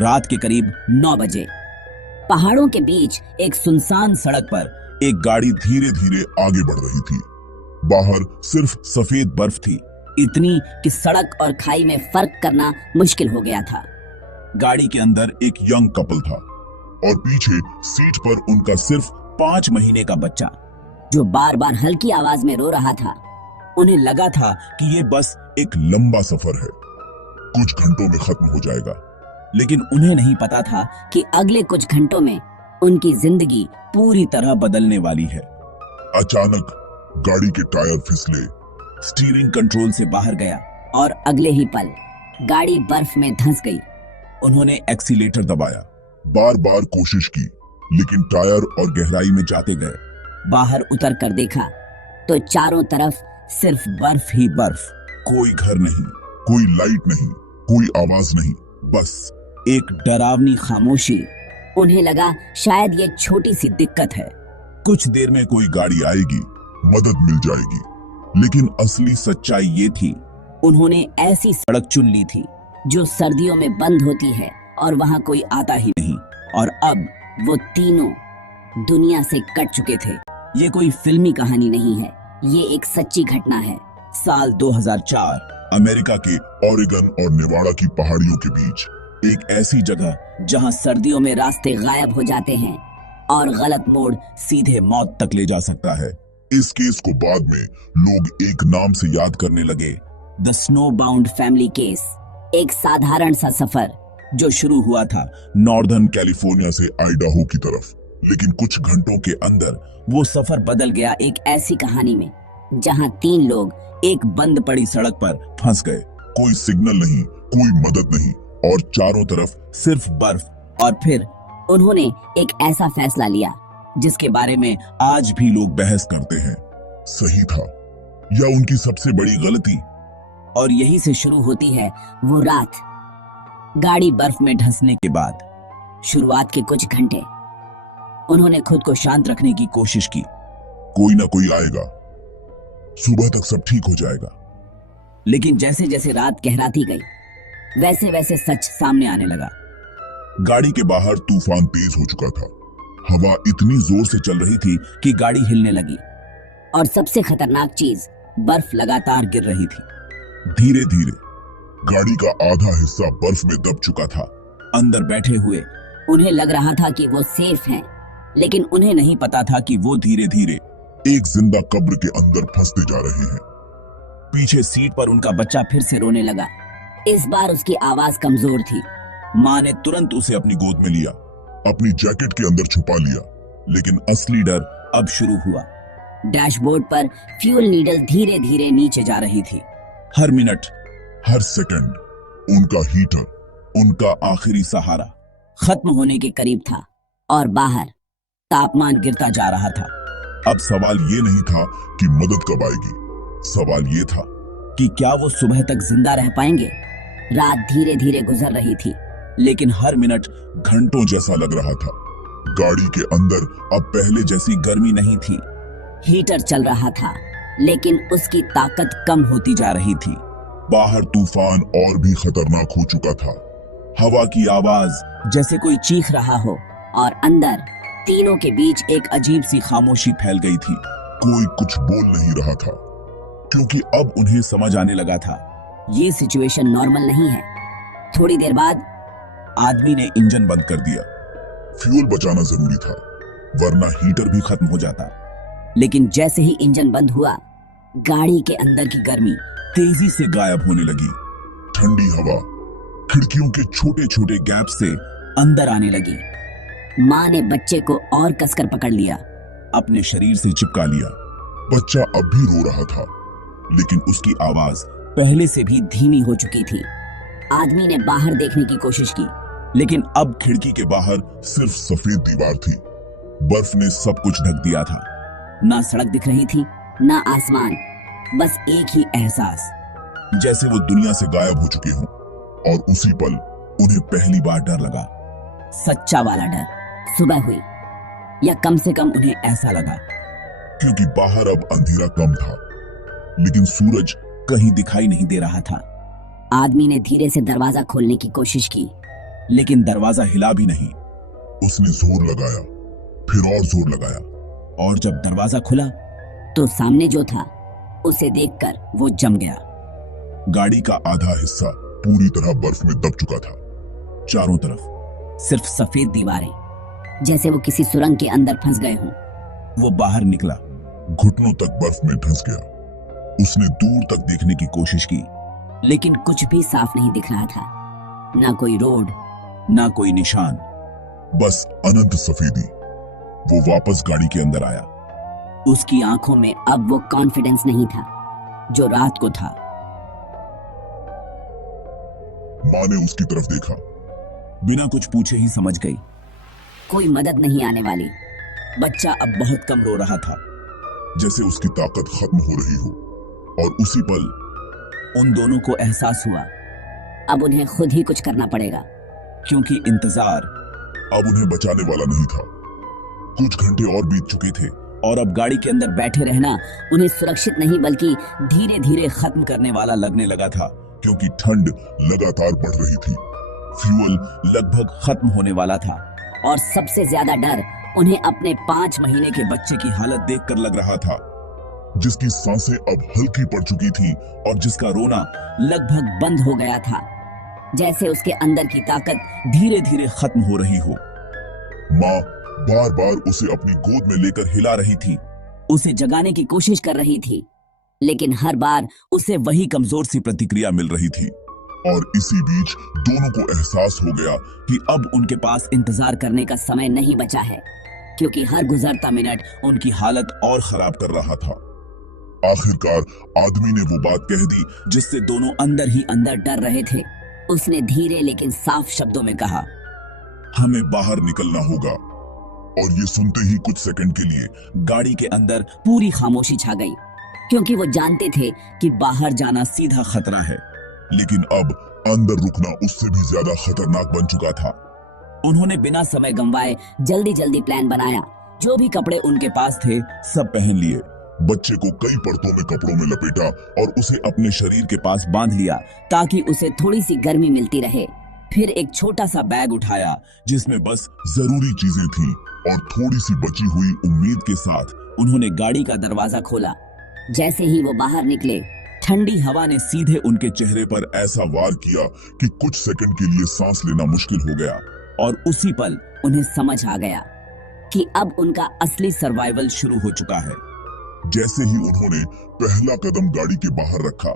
रात के करीब 9 बजे पहाड़ों के बीच एक सुनसान सड़क पर एक गाड़ी धीरे धीरे आगे बढ़ रही थी। बाहर सिर्फ सफेद बर्फ थी, इतनी कि सड़क और खाई में फर्क करना मुश्किल हो गया था। गाड़ी के अंदर एक यंग कपल था और पीछे सीट पर उनका सिर्फ 5 महीने का बच्चा, जो बार बार हल्की आवाज में रो रहा था। उन्हें लगा था कि ये बस एक लंबा सफर है, कुछ घंटों में खत्म हो जाएगा। लेकिन उन्हें नहीं पता था कि अगले कुछ घंटों में उनकी जिंदगी पूरी तरह बदलने वाली है। अचानक गाड़ी के टायर फिसले, स्टीयरिंग कंट्रोल से बाहर गया और अगले ही पल गाड़ी बर्फ में धंस गई। उन्होंने एक्सीलेटर दबाया, बार बार कोशिश की, लेकिन टायर और गहराई में जाते गए। बाहर उतर कर देखा तो चारों तरफ सिर्फ बर्फ ही बर्फ। कोई घर नहीं, कोई लाइट नहीं, कोई आवाज नहीं, बस एक डरावनी खामोशी। उन्हें लगा शायद ये छोटी सी दिक्कत है, कुछ देर में कोई गाड़ी आएगी, मदद मिल जाएगी। लेकिन असली सच्चाई ये थी, उन्होंने ऐसी सड़क चुन ली थी जो सर्दियों में बंद होती है और वहां कोई आता ही नहीं। और अब वो तीनों दुनिया से कट चुके थे। ये कोई फिल्मी कहानी नहीं है, ये एक सच्ची घटना है। साल 2004, अमेरिका के ओरेगन और नेवाड़ा की पहाड़ियों के बीच एक ऐसी जगह जहां सर्दियों में रास्ते गायब हो जाते हैं और गलत मोड़ सीधे मौत तक ले जा सकता है। इस केस को बाद में लोग एक नाम से याद करने लगे, the snow bound family case. एक साधारण सा सफर जो शुरू हुआ था नॉर्दर्न कैलिफोर्निया से आइडाहो की तरफ, लेकिन कुछ घंटों के अंदर वो सफर बदल गया एक ऐसी कहानी में जहां 3 लोग एक बंद पड़ी सड़क पर फंस गए। कोई सिग्नल नहीं, कोई मदद नहीं, और चारों तरफ सिर्फ बर्फ। और फिर उन्होंने एक ऐसा फैसला लिया जिसके बारे में आज भी लोग बहस करते हैं, सही था या उनकी सबसे बड़ी गलती। और यही से शुरू होती है वो रात। गाड़ी बर्फ में धंसने के बाद शुरुआत के कुछ घंटे उन्होंने खुद को शांत रखने की कोशिश की। कोई ना कोई आएगा, सुबह तक सब ठीक हो जाएगा। लेकिन जैसे जैसे रात गहराती गई वैसे वैसे सच सामने आने लगा। गाड़ी के बाहर तूफान तेज हो चुका था, हवा इतनी जोर से चल रही थी कि गाड़ी हिलने लगी। और सबसे खतरनाक चीज, बर्फ लगातार गिर रही थी। धीरे धीरे गाड़ी का आधा हिस्सा बर्फ में दब चुका था। अंदर बैठे हुए उन्हें लग रहा था कि वो सेफ हैं, लेकिन उन्हें नहीं पता था कि वो धीरे धीरे एक जिंदा कब्र के अंदर फंसते जा रहे हैं। पीछे सीट पर उनका बच्चा फिर से रोने लगा। इस बार उसकी आवाज कमजोर थी। माँ ने तुरंत उसे अपनी गोद में लिया, अपनी जैकेट के अंदर छुपा लिया। लेकिन असली डर अब शुरू हुआ। डैशबोर्ड पर फ्यूल नीडल धीरे धीरे नीचे जा रही थी। हर मिनट, हर सेकंड उनका हीटर, उनका आखिरी सहारा खत्म होने के करीब था और बाहर तापमान गिरता जा रहा था। अब सवाल ये नहीं था कि मदद कब आएगी, सवाल ये था कि क्या वो सुबह तक जिंदा रह पाएंगे। रात धीरे धीरे गुजर रही थी, लेकिन हर मिनट घंटों जैसा लग रहा था। गाड़ी के अंदर अब पहले जैसी गर्मी नहीं थी। हीटर चल रहा था, लेकिन उसकी ताकत कम होती जा रही थी। बाहर तूफान और भी खतरनाक हो चुका था। हवा की आवाज जैसे कोई चीख रहा हो, और अंदर तीनों के बीच एक अजीब सी खामोशी फैल गई थी। कोई कुछ बोल नहीं रहा था, क्योंकि अब उन्हें समझ आने लगा था ये सिचुएशन नॉर्मल नहीं है। थोड़ी देर बाद आदमी ने इंजन बंद कर दिया। फ्यूल बचाना जरूरी था, वरना हीटर भी खत्म हो जाता। लेकिन जैसे ही इंजन बंद हुआ, गाड़ी के अंदर की गर्मी तेजी से गायब होने लगी। ठंडी हवा खिड़कियों के छोटे छोटे गैप से अंदर आने लगी। माँ ने बच्चे को और कसकर पकड़ लिया, अपने शरीर से चिपका लिया। बच्चा अब भी रो रहा था, लेकिन उसकी आवाज पहले से भी धीमी हो चुकी थी। आदमी ने बाहर देखने की कोशिश की, लेकिन अब खिड़की के बाहर सिर्फ सफेद दीवार थी। बर्फ ने सब कुछ ढक दिया था। ना सड़क दिख रही थी, ना आसमान, बस एक ही एहसास, जैसे वो दुनिया से गायब हो चुके हों। और उसी पल उन्हें पहली बार डर लगा, सच्चा वाला डर। सुबह हुई, या कम से कम उन्हें ऐसा लगा, क्योंकि बाहर अब अंधेरा कम था, लेकिन सूरज कहीं दिखाई नहीं दे रहा था। आदमी ने धीरे से दरवाजा खोलने की कोशिश की, लेकिन दरवाजा हिला भी नहीं। उसने जोर लगाया, फिर और जोर लगाया, और जब दरवाजा खुला तो सामने जो था उसे देखकर वो जम गया। गाड़ी का आधा हिस्सा पूरी तरह बर्फ में दब चुका था। चारों तरफ सिर्फ सफेद दीवारें, जैसे वो किसी सुरंग के अंदर फंस गए हों। वो बाहर निकला, घुटनों तक बर्फ में धंस गया। उसने दूर तक देखने की कोशिश की, लेकिन कुछ भी साफ नहीं दिख रहा था। ना कोई रोड, ना कोई निशान, बस अनंत सफेदी। वो वापस गाड़ी के अंदर आया। उसकी आंखों में अब वो कॉन्फिडेंस नहीं था जो रात को था। माँ ने उसकी तरफ देखा, बिना कुछ पूछे ही समझ गई कोई मदद नहीं आने वाली। बच्चा अब बहुत कम रो रहा था, जैसे उसकी ताकत खत्म हो रही हो। और उसी पल उन दोनों को एहसास हुआ अब उन्हें खुद ही कुछ करना पड़ेगा, क्योंकि इंतजार अब उन्हें बचाने वाला नहीं था। कुछ घंटे और बीत चुके थे और अब गाड़ी के अंदर बैठे रहना उन्हें सुरक्षित नहीं बल्कि धीरे धीरे खत्म करने वाला लगने लगा था, क्योंकि ठंड लगातार बढ़ रही थी। फ्यूल लगभग खत्म होने वाला था और सबसे ज्यादा डर उन्हें अपने 5 महीने के बच्चे की हालत देखकर लग रहा था, जिसकी सांसें अब हल्की पड़ चुकी थी और जिसका रोना लगभग बंद हो गया था, जैसे उसके अंदर की ताकत धीरे धीरे खत्म हो रही हो। माँ बार बार उसे अपनी गोद में लेकर हिला रही थी, उसे जगाने की कोशिश कर रही थी, लेकिन हर बार उसे वही कमजोर सी प्रतिक्रिया मिल रही थी। और इसी बीच दोनों को एहसास हो गया कि अब उनके पास इंतजार करने का समय नहीं बचा है, क्योंकि हर गुजरता मिनट उनकी हालत और खराब कर रहा था। आखिरकार आदमी ने वो बात कह दी जिससे दोनों अंदर ही अंदर डर रहे थे। उसने धीरे लेकिन साफ शब्दों में कहा, हमें बाहर निकलना होगा। और ये सुनते ही कुछ सेकंड के लिए गाड़ी के अंदर पूरी खामोशी छा गई, क्योंकि वो जानते थे कि बाहर जाना सीधा खतरा है, लेकिन अब अंदर रुकना उससे भी ज्यादा खतरनाक बन चुका था। उन्होंने बिना समय गंवाए जल्दी जल्दी प्लान बनाया। जो भी कपड़े उनके पास थे सब पहन लिए, बच्चे को कई परतों में कपड़ों में लपेटा और उसे अपने शरीर के पास बांध लिया ताकि उसे थोड़ी सी गर्मी मिलती रहे। फिर एक छोटा सा बैग उठाया जिसमें बस जरूरी चीजें थीं और थोड़ी सी बची हुई उम्मीद के साथ उन्होंने गाड़ी का दरवाजा खोला। जैसे ही वो बाहर निकले, ठंडी हवा ने सीधे उनके चेहरे पर ऐसा वार किया कि कुछ सेकंड के लिए सांस लेना मुश्किल हो गया। और उसी पल उन्हें समझ आ गया कि अब उनका असली सर्वाइवल शुरू हो चुका है। जैसे ही उन्होंने पहला कदम गाड़ी के बाहर रखा,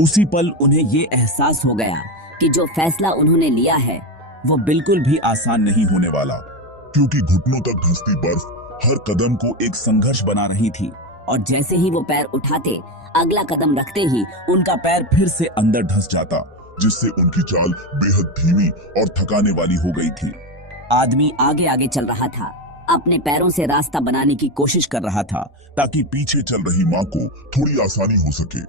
उसी पल उन्हें ये एहसास हो गया कि जो फैसला उन्होंने लिया है वो बिल्कुल भी आसान नहीं होने वाला, क्योंकि घुटनों तक धंसती बर्फ हर कदम को एक संघर्ष बना रही थी। और जैसे ही वो पैर उठाते, अगला कदम रखते ही उनका पैर फिर से अंदर धंस जाता, जिससे उनकी चाल बेहद धीमी और थकाने वाली हो गई थी। आदमी आगे आगे चल रहा था, अपने पैरों से रास्ता बनाने की कोशिश कर रहा था ताकि पीछे चल रही माँ को थोड़ी आसानी हो सके,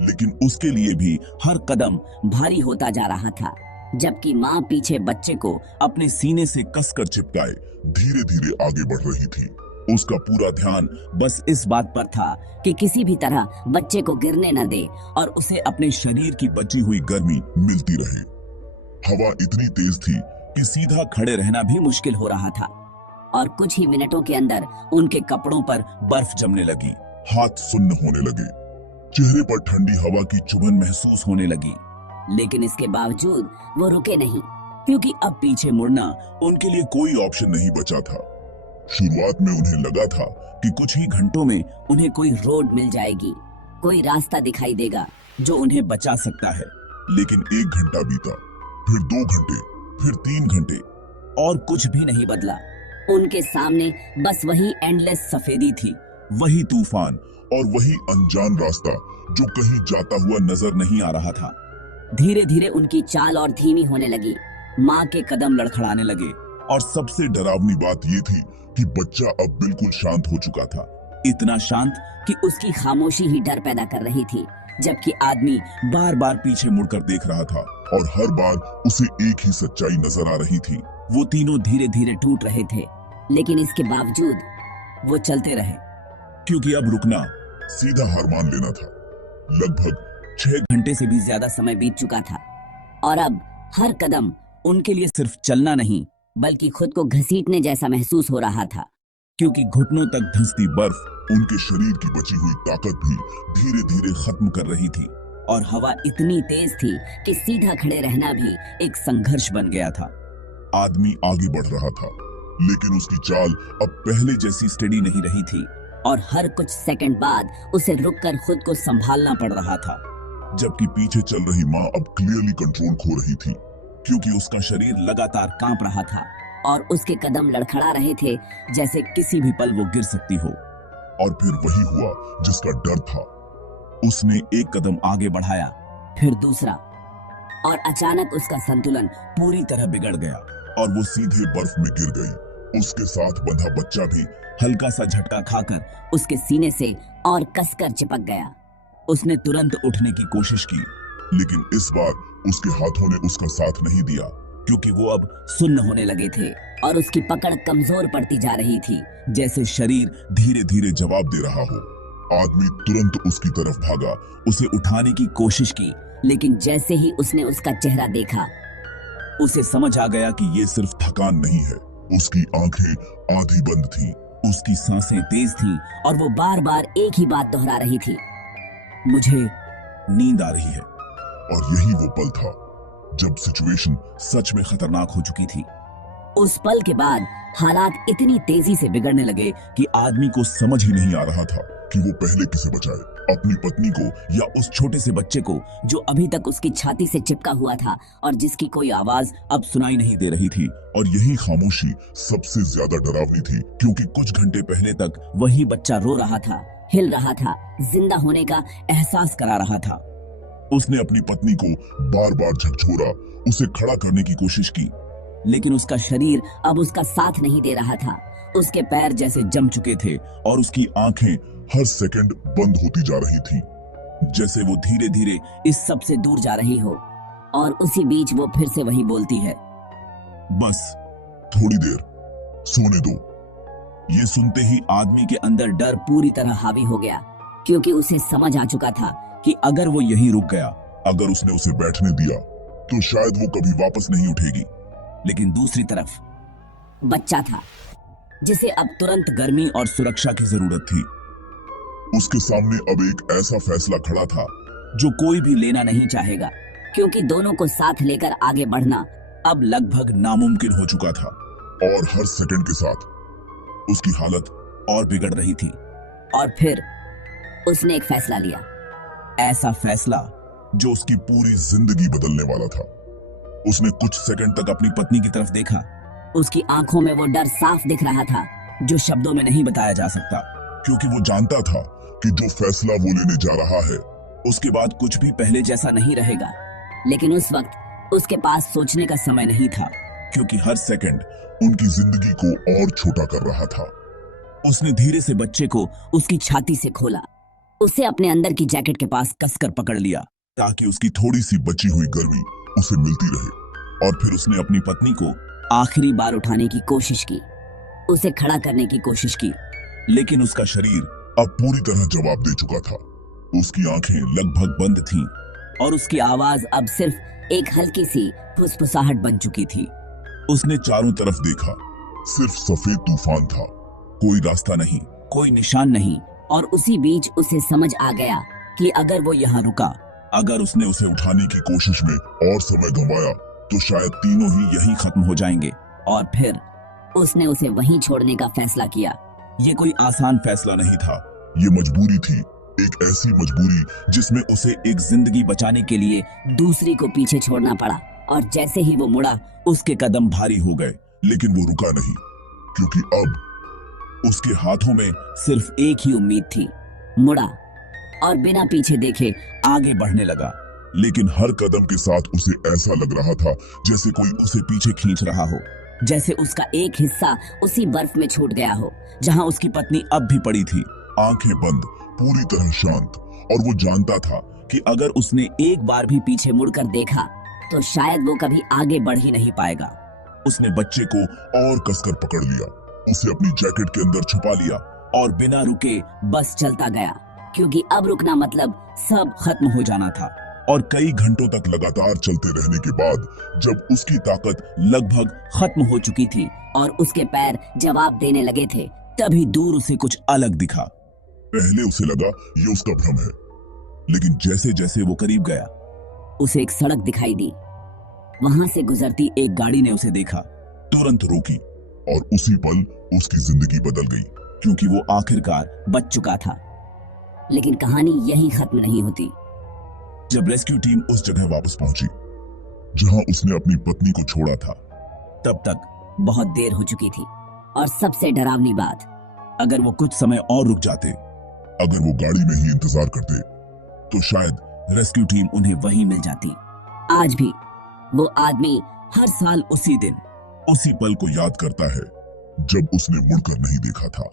लेकिन उसके लिए भी हर कदम भारी होता जा रहा था, जबकि माँ पीछे बच्चे को अपने सीने से कसकर चिपकाए धीरे धीरे आगे बढ़ रही थी। उसका पूरा ध्यान बस इस बात पर था कि किसी भी तरह बच्चे को गिरने न दे और उसे अपने शरीर की बची हुई गर्मी मिलती रहे। हवा इतनी तेज थी कि सीधा खड़े रहना भी मुश्किल हो रहा था और कुछ ही मिनटों के अंदर उनके कपड़ों पर बर्फ जमने लगी, हाथ सुन्न होने लगे, चेहरे पर ठंडी हवा की चुभन महसूस होने लगी। लेकिन इसके बावजूद वो रुके नहीं, क्योंकि अब पीछे मुड़ना उनके लिए कोई ऑप्शन नहीं बचा था। शुरुआत में उन्हें लगा था कि कुछ ही घंटों में उन्हें कोई रोड मिल जाएगी, कोई रास्ता दिखाई देगा जो उन्हें बचा सकता है। लेकिन 1 घंटा बीता, फिर 2 घंटे, फिर 3 घंटे और कुछ भी नहीं बदला। उनके सामने बस वही एंडलेस सफेदी थी, वही तूफान और वही अनजान रास्ता जो कहीं जाता हुआ नजर नहीं आ रहा था। धीरे धीरे उनकी चाल और धीमी होने लगी, माँ के कदम लड़खड़ाने लगे और सबसे डरावनी बात ये थी कि बच्चा अब बिल्कुल शांत हो चुका था, इतना शांत कि उसकी खामोशी ही डर पैदा कर रही थी, जबकि आदमी बार बार पीछे मुड़कर देख रहा था और हर बार उसे एक ही सच्चाई नजर आ रही थी। वो तीनों धीरे धीरे टूट रहे थे, लेकिन इसके बावजूद वो चलते रहे, क्योंकि अब रुकना सीधा हार मान लेना था। लगभग 6 घंटे से भी ज्यादा समय बीत चुका था और अब हर कदम उनके लिए सिर्फ चलना नहीं बल्कि खुद को घसीटने जैसा महसूस हो रहा था, क्योंकि घुटनों तक धंसती बर्फ उनके शरीर की बची हुई ताकत भी धीरे धीरे खत्म कर रही थी। और हवा इतनी तेज थी कि सीधा खड़े रहना भी एक संघर्ष बन गया था। आदमी आगे बढ़ रहा था, लेकिन उसकी चाल अब पहले जैसी स्टेडी नहीं रही थी और हर कुछ सेकंड बाद उसे रुककर खुद को संभालना पड़ रहा था। जबकि पीछे चल रही माँ अब क्लियरली कंट्रोल खो रही थी, क्योंकि उसका शरीर लगातार कांप रहा था और उसके कदम लड़खड़ा रहे थे जैसे किसी भी पल वो गिर सकती हो। और फिर वही हुआ जिसका डर था। उसने एक कदम आगे बढ़ाया, फिर दूसरा, और अचानक उसका संतुलन पूरी तरह बिगड़ गया और वो सीधे बर्फ में गिर गई। उसके साथ बंधा बच्चा भी हल्का सा झटका खाकर उसके सीने से और कसकर चिपक गया। उसने तुरंत उठने की कोशिश की, लेकिन इस बार उसके हाथों ने उसका साथ नहीं दिया, क्योंकि वो अब सुन्न होने लगे थे और उसकी पकड़ कमजोर पड़ती जा रही थी, जैसे शरीर धीरे धीरे जवाब दे रहा हो। आदमी तुरंत उसकी तरफ भागा, उसे उठाने की कोशिश की, लेकिन जैसे ही उसने उसका चेहरा देखा, उसे समझ आ गया कि ये सिर्फ थकान नहीं है। उसकी आंखें आधी बंद थीं, उसकी सांसें तेज थीं और वो बार बार एक ही बात दोहरा रही थी, मुझे नींद आ रही है। और यही वो पल था जब सिचुएशन सच में खतरनाक हो चुकी थी। उस पल के बाद हालात इतनी तेजी से बिगड़ने लगे कि आदमी को समझ ही नहीं आ रहा था कि वो पहले किसे बचाए, अपनी पत्नी को या उस छोटे से बच्चे को जो अभी तक उसकी छाती से चिपका हुआ था और जिसकी कोई आवाज अब सुनाई नहीं दे रही थी। और यही खामोशी सबसे ज्यादा डरावनी थी, क्योंकि कुछ घंटे पहले तक वही बच्चा रो रहा था, हिल रहा था, जिंदा होने का एहसास करा रहा था। उसने अपनी पत्नी को बार बार झकझोरा, उसे खड़ा करने की कोशिश की, लेकिन उसका शरीर अब उसका साथ नहीं दे रहा था। उसके पैर जैसे जम चुके थे और उसकी आंखें हर सेकंड बंद होती जा रही थी, जैसे वो धीरे धीरे इस सब से दूर जा रही हो। और उसी बीच वो फिर से वही बोलती है, बस थोड़ी देर, सोने दो। ये सुनते ही आदमी के अंदर डर पूरी तरह हावी हो गया, क्योंकि उसे समझ आ चुका था कि अगर वो यहीं रुक गया, अगर उसने उसे बैठने दिया, तो शायद वो कभी वापस नहीं उठेगी। लेकिन दूसरी तरफ बच्चा था, जिसे अब तुरंत गर्मी और सुरक्षा की जरूरत थी। उसके सामने अब एक ऐसा फैसला खड़ा था जो कोई भी लेना नहीं चाहेगा, क्योंकि दोनों को साथ लेकर आगे बढ़ना अब लगभग नामुमकिन हो चुका था। और हर सेकंड के साथ उसकी हालत और बिगड़ रही थी। और फिर उसने एक फैसला लिया, ऐसा फैसला जो उसकी पूरी जिंदगी बदलने वाला था। उसने कुछ सेकंड तक अपनी पत्नी की तरफ देखा। उसकी आंखों में वो डर साफ दिख रहा था, जो शब्दों में नहीं बताया जा सकता, क्योंकि वो जानता था कि जो फैसला वो लेने जा रहा है, उसके बाद कुछ भी पहले जैसा नहीं रहेगा। लेकिन उस वक्त उसके पास सोचने का समय नहीं था, क्योंकि हर सेकंड उनकी जिंदगी को और छोटा कर रहा था। उसने धीरे से बच्चे को उसकी छाती से खोला, उसे अपने अंदर की जैकेट के पास कसकर पकड़ लिया, ताकि उसकी थोड़ी सी बची हुई गर्मी उसे मिलती रहे। और फिर उसने अपनी पत्नी को आखिरी बार उठाने की कोशिश की, उसे खड़ा करने की कोशिश की, लेकिन उसका शरीर अब पूरी तरह जवाब दे चुका था। उसकी आंखें लगभग बंद थीं और उसकी आवाज अब सिर्फ एक हल्की सी फुसफुसाहट बन चुकी थी। उसने चारों तरफ देखा, सिर्फ सफेद तूफान था, कोई रास्ता नहीं, कोई निशान नहीं। और उसी बीच उसे समझ आ गया कि अगर वो यहाँ रुका, अगर उसने उसे उठाने की कोशिश में और समय गंवाया, तो शायद तीनों ही यहीं खत्म हो जाएंगे। और फिर उसने उसे वहीं छोड़ने का फैसला किया। ये कोई आसान फैसला नहीं था, ये मजबूरी थी, एक ऐसी मजबूरी जिसमें उसे एक जिंदगी बचाने के लिए दूसरी को पीछे छोड़ना पड़ा। और जैसे ही वो मुड़ा, उसके कदम भारी हो गए, लेकिन वो रुका नहीं, क्योंकि अब उसके हाथों में सिर्फ एक ही उम्मीद थी। मुड़ा और बिना पीछे देखे आगे बढ़ने लगा। लेकिन हर कदम के साथ उसे ऐसा लग रहा था जैसे कोई उसे पीछे खींच रहा हो, जैसे उसका एक हिस्सा उसी बर्फ में छूट गया हो जहां उसकी पत्नी अब भी पड़ी थी, आंखें बंद, पूरी तरह शांत। और वो जानता था कि अगर उसने एक बार भी पीछे मुड़कर देखा, तो शायद वो कभी आगे बढ़ ही नहीं पाएगा। उसने बच्चे को और कसकर पकड़ लिया, उसे अपनी जैकेट के अंदर छुपा लिया और बिना रुके बस चलता गया, क्योंकि अब रुकना मतलब सब खत्म हो जाना था। और कई घंटों तक लगातार चलते रहने के बाद जब उसकी ताकत लगभग खत्म हो चुकी थी और उसके पैर जवाब देने लगे थे, तभी दूर उसे कुछ अलग दिखा। पहले उसे लगा ये उसका भ्रम है, लेकिन जैसे जैसे वो करीब गया उसे एक सड़क दिखाई दी। वहां से गुजरती एक गाड़ी ने उसे देखा, तुरंत रोकी और उसी पल उसकी जिंदगी बदल गई, क्योंकि वो आखिरकार बच चुका था। लेकिन कहानी यहीं खत्म नहीं होती। जब रेस्क्यू टीम उस जगह वापस पहुंची जहां उसने अपनी पत्नी को छोड़ा था, तब तक बहुत देर हो चुकी थी। और सबसे डरावनी बात, अगर वो कुछ समय और रुक जाते, अगर वो गाड़ी में ही इंतजार करते, तो शायद रेस्क्यू टीम उन्हें वहीं मिल जाती। आज भी वो आदमी हर साल उसी दिन उसी पल को याद करता है जब उसने मुड़कर नहीं देखा था।